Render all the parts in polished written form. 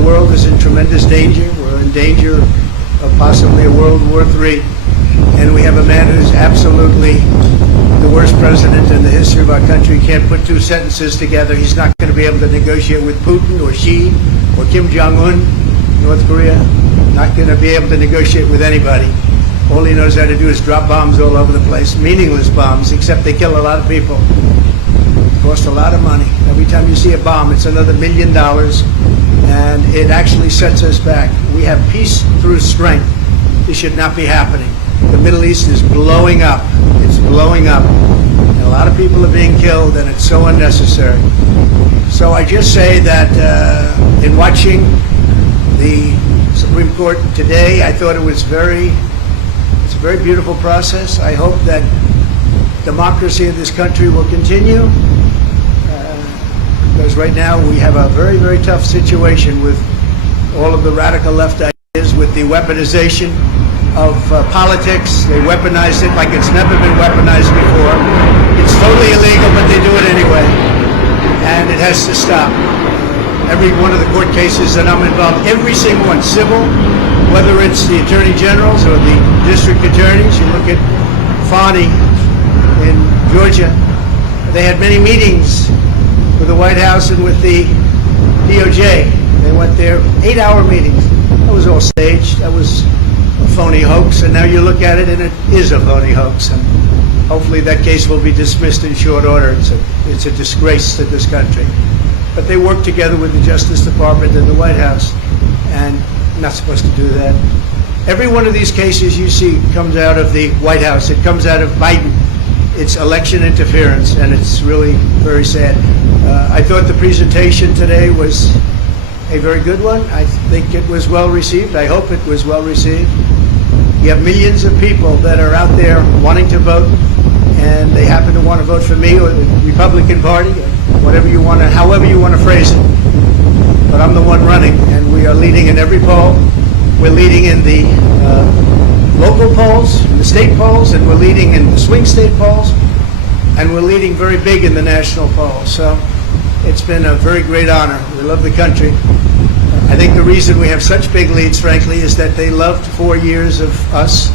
the world is in tremendous danger. We're in danger of possibly a World War III. And we have a man who's absolutely the worst president in the history of our country. Can't put two sentences together. He's not going to be able to negotiate with Putin or Xi or Kim Jong-un, North Korea. Not going to be able to negotiate with anybody. All he knows how to do is drop bombs all over the place. Meaningless bombs, except they kill a lot of people. Cost a lot of money. Every time you see a bomb, it's another $1 million. And it actually sets us back. We have peace through strength. This should not be happening. The Middle East is blowing up. It's blowing up. And a lot of people are being killed, and it's so unnecessary. So I just say that in watching the Supreme Court today, I thought it's a very beautiful process. I hope that democracy in this country will continue. Because right now we have a very, very tough situation with all of the radical left ideas, with the weaponization of politics. They weaponize it like it's never been weaponized before. It's totally illegal, but they do it anyway. And it has to stop. Every one of the court cases that I'm involved, every single one, civil, whether it's the attorney generals or the district attorneys. You look at Fani in Georgia. They had many meetings with the White House and with the DOJ. They went there, 8-hour meetings. That was all staged. That was a phony hoax. And now you look at it, and it is a phony hoax. And hopefully that case will be dismissed in short order. It's a disgrace to this country. But they work together with the Justice Department and the White House. And you're not supposed to do that. Every one of these cases you see comes out of the White House. It comes out of Biden. It's election interference, and it's really very sad. I thought the presentation today was a very good one. I think it was well received. I hope it was well received. You have millions of people that are out there wanting to vote, and they happen to want to vote for me or the Republican Party, or whatever you want to, however you want to phrase it. But I'm the one running, and we are leading in every poll. We're leading in the local polls, in the state polls, and we're leading in the swing state polls, and we're leading very big in the national polls. So it's been a very great honor. We love the country. I think the reason we have such big leads, frankly, is that they loved 4 years of us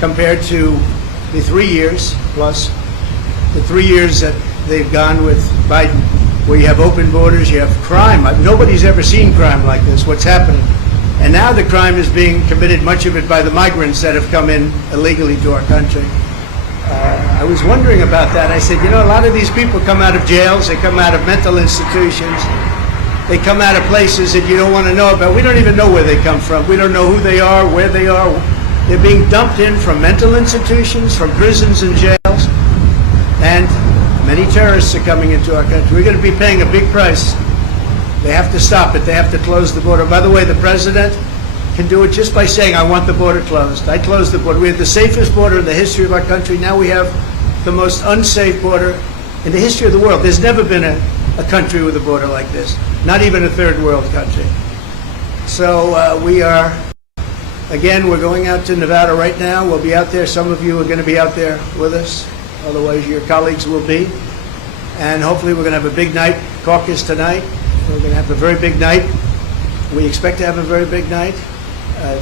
compared to the 3 years plus the 3 years that they've gone with Biden, where you have open borders, you have crime. Nobody's ever seen crime like this, what's happening. And now the crime is being committed, much of it by the migrants that have come in illegally to our country. I was wondering about that. I said, a lot of these people come out of jails, they come out of mental institutions, they come out of places that you don't want to know about. We don't even know where they come from. We don't know who they are, where they are. They're being dumped in from mental institutions, from prisons and jails, and many terrorists are coming into our country. We're going to be paying a big price. They have to stop it. They have to close the border. By the way, the president can do it just by saying, I want the border closed. I closed the border. We had the safest border in the history of our country. Now we have the most unsafe border in the history of the world. There's never been a country with a border like this, not even a third world country. So we are, again, we're going out to Nevada right now. We'll be out there. Some of you are going to be out there with us. Otherwise, your colleagues will be. And hopefully we're going to have a big night, caucus tonight. We're going to have a very big night. We expect to have a very big night.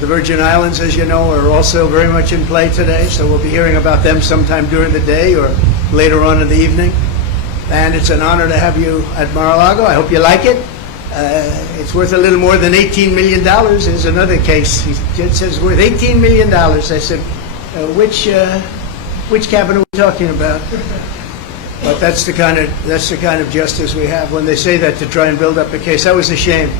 The Virgin Islands, as you know, are also very much in play today, so we'll be hearing about them sometime during the day or later on in the evening. And it's an honor to have you at Mar-a-Lago. I hope you like it. It's worth a little more than $18 million. There's another case. He says it's worth $18 million. I said, which cabin are we talking about? But that's the kind of justice we have. When they say that to try and build up a case, that was a shame.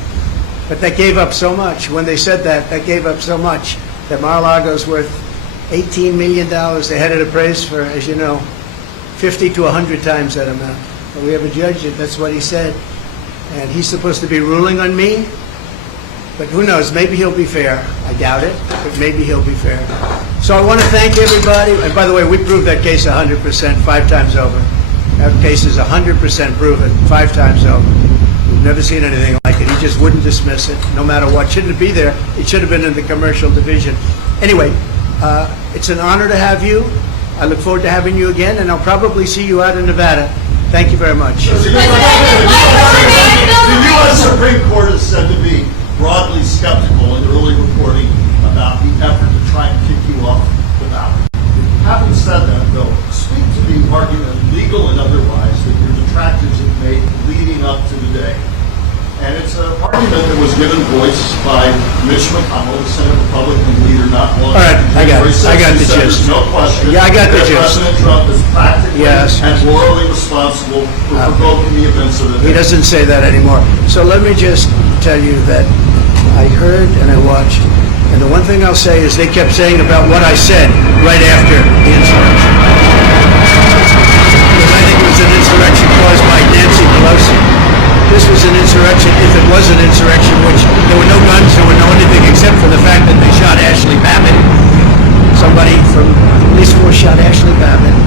But that gave up so much. When they said that, that gave up so much. That Mar-a-Lago's worth $18 million. They had it appraised for, as you know, 50 to 100 times that amount. But we have a judge that's what he said. And he's supposed to be ruling on me. But who knows? Maybe he'll be fair. I doubt it, but maybe he'll be fair. So I want to thank everybody. And by the way, we proved that case 100%, 5 times over. That case is 100% proven, 5 times over. We've never seen anything like it. He just wouldn't dismiss it, no matter what. Shouldn't it be there? It should have been in the commercial division. Anyway, it's an honor to have you. I look forward to having you again, and I'll probably see you out in Nevada. Thank you very much. The U.S. Supreme Court is said to be broadly skeptical in early reporting about the effort to try and kick you off the ballot. Having said that, though, speak to the argument, legal and otherwise, that your detractors have made leading up to today. And it's an argument that was given voice by Mitch McConnell, the Senate Republican leader, not long All right, I got the gist. No question. Yeah, I got the gist. President Trump is practically and morally responsible for provoking the events of the day. He doesn't say that anymore. So let me just tell you that I heard and I watched, and the one thing I'll say is they kept saying about what I said right after the insurrection. Because I think it was an insurrection caused by Nancy Pelosi. This was an insurrection, if it was an insurrection, which there were no guns, there were no anything except for the fact that they shot Ashley Babbitt. Somebody from the police force shot Ashley Babbitt.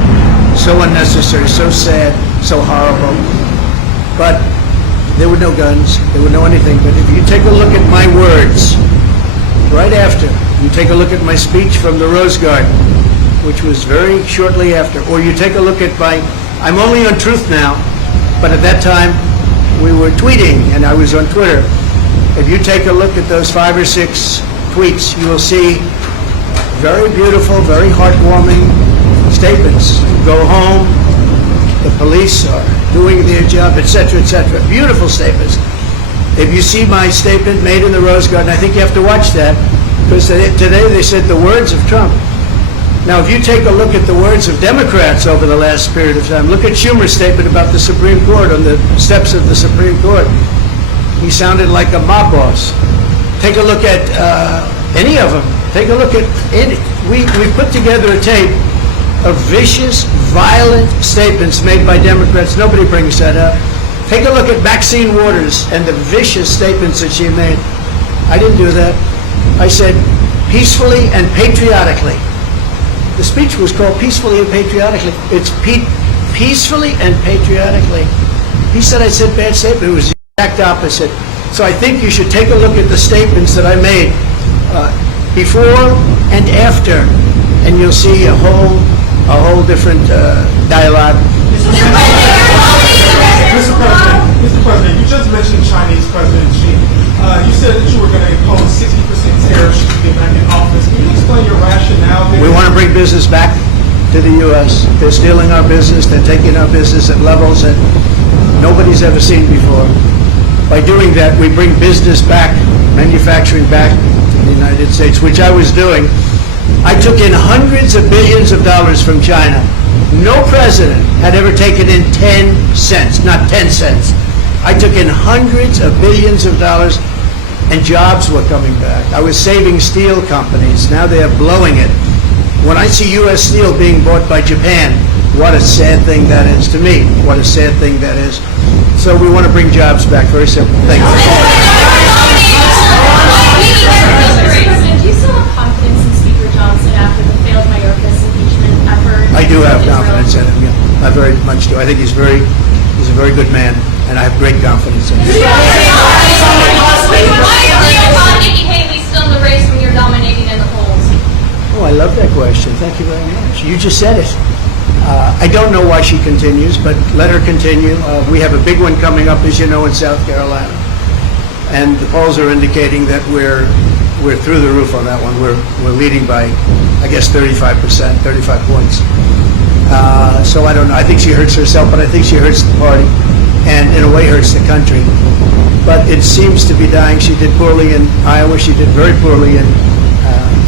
So unnecessary, so sad, so horrible. But there were no guns, there were no anything. But if you take a look at my words, right after, you take a look at my speech from the Rose Garden, which was very shortly after, or you take a look at I'm only on Truth now, but at that time, we were tweeting, and I was on Twitter. If you take a look at those 5 or 6 tweets, you will see very beautiful, very heartwarming statements. Go home, the police are doing their job, etc., etc. Beautiful statements. If you see my statement made in the Rose Garden, I think you have to watch that, because today they said the words of Trump. Now, if you take a look at the words of Democrats over the last period of time, look at Schumer's statement about the Supreme Court on the steps of the Supreme Court. He sounded like a mob boss. Take a look at any of them. Take a look at any. We put together a tape of vicious, violent statements made by Democrats. Nobody brings that up. Take a look at Maxine Waters and the vicious statements that she made. I didn't do that. I said peacefully and patriotically. The speech was called Peacefully and Patriotically. It's peacefully and patriotically. He said I said bad statement. It was the exact opposite. So I think you should take a look at the statements that I made before and after, and you'll see a whole different dialogue. Mr. President, you just mentioned Chinese President Xi. You said that you were going to impose 60% tariffs should you get back in office. Can you explain your rationale there? We want to bring business back to the U.S. They're stealing our business. They're taking our business at levels that nobody's ever seen before. By doing that, we bring business back, manufacturing back to the United States, which I was doing. I took in hundreds of billions of dollars from China. No president had ever taken in 10 cents, not 10 cents. I took in hundreds of billions of dollars, and jobs were coming back. I was saving steel companies. Now they're blowing it. When I see U.S. steel being bought by Japan, what a sad thing that is to me. What a sad thing that is. So we want to bring jobs back. Very simple. Thank you. Do you still have confidence in Speaker Johnson after the failed Mayorkas impeachment effort? I do have confidence in him. Yeah. I very much do. I think he's a very good man, and I have great confidence in him. Why is Nikki Haley still in the race when you're dominating in the polls? Oh, I love that question. Thank you very much. You just said it. I don't know why she continues, but let her continue. We have a big one coming up, as you know, in South Carolina, and the polls are indicating that we're through the roof on that one. We're leading by, I guess, 35%, 35 points. So I don't know. I think she hurts herself, but I think she hurts the party, and in a way hurts the country. But it seems to be dying. She did poorly in Iowa. She did very poorly in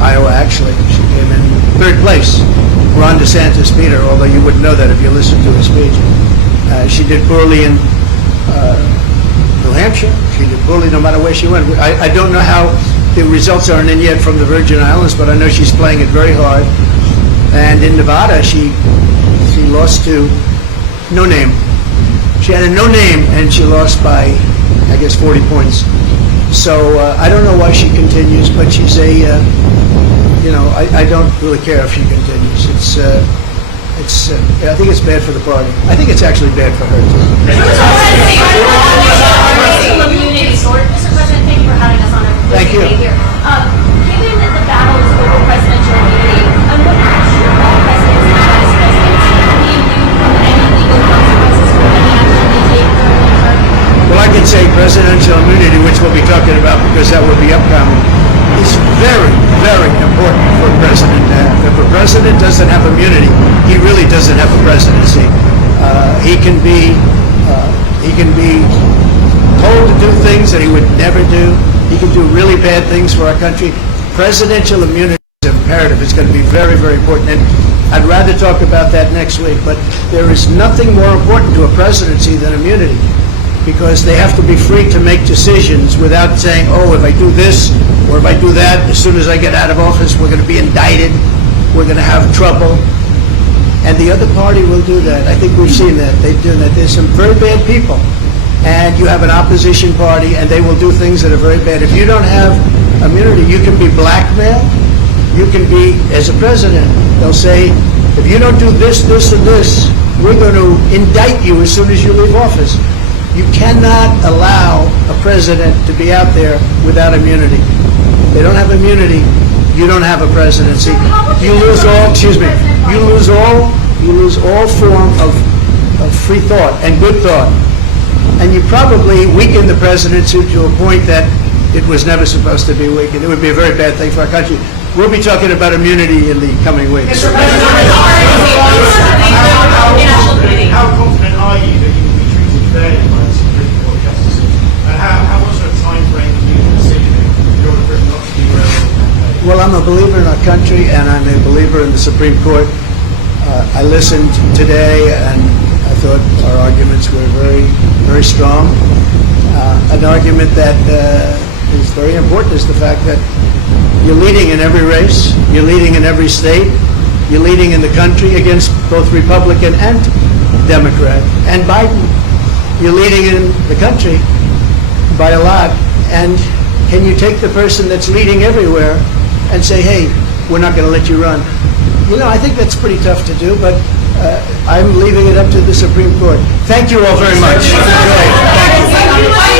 Iowa, actually. She came in 3rd place. Ron DeSantis beat her, although you wouldn't know that if you listened to her speech. She did poorly in New Hampshire. She did poorly no matter where she went. I don't know how the results aren't in yet from the Virgin Islands, but I know she's playing it very hard. And in Nevada, she lost to no name. She had a no name, and she lost by, I guess, 40 points. So I don't know why she continues, but she's I don't really care if she continues. I think it's bad for the party. I think it's actually bad for her too. Mr. President, thank you for having us on our Thank you. here. Given that the battle is over presidential immunity, I'm going to ask you all presidents and vice presidents being viewed from any legal consequences for any action they take or Well, I can say presidential immunity, which we'll be talking about because because that will be upcoming, is very, very important for a president to have. If a president doesn't have immunity, he really doesn't have a presidency. He can be told to do things that he would never do. He can do really bad things for our country. Presidential immunity is imperative. It's going to be very, very important. And I'd rather talk about that next week. But there is nothing more important to a presidency than immunity, because they have to be free to make decisions without saying, oh, if I do this or if I do that, as soon as I get out of office, we're going to be indicted, we're going to have trouble. And the other party will do that. I think we've seen that. They've done that. There's some very bad people. And you have an opposition party, and they will do things that are very bad. If you don't have immunity, you can be blackmailed. You can be, as a president, they'll say, if you don't do this, this, and this, we're going to indict you as soon as you leave office. You cannot allow a president to be out there without immunity. If they don't have immunity, you don't have a presidency. You lose all, you lose all form of free thought and good thought. And you probably weaken the presidency to a point that it was never supposed to be weakened. It would be a very bad thing for our country. We'll be talking about immunity in the coming weeks. How confident are you that you will be treated fairly by the Supreme Court justices? And how much of a time frame do you consider in order for it not to be relevant? Well, I'm a believer in our country, and I'm a believer in the Supreme Court. I listened today, and I thought our arguments were very, very strong. An argument that is very important is the fact that you're leading in every race, you're leading in every state, you're leading in the country against both Republican and Democrat. And Biden, you're leading in the country by a lot. And can you take the person that's leading everywhere and say, hey, we're not going to let you run? You know, I think that's pretty tough to do, but I'm leaving it up to the Supreme Court. Thank you all very much. Thank you.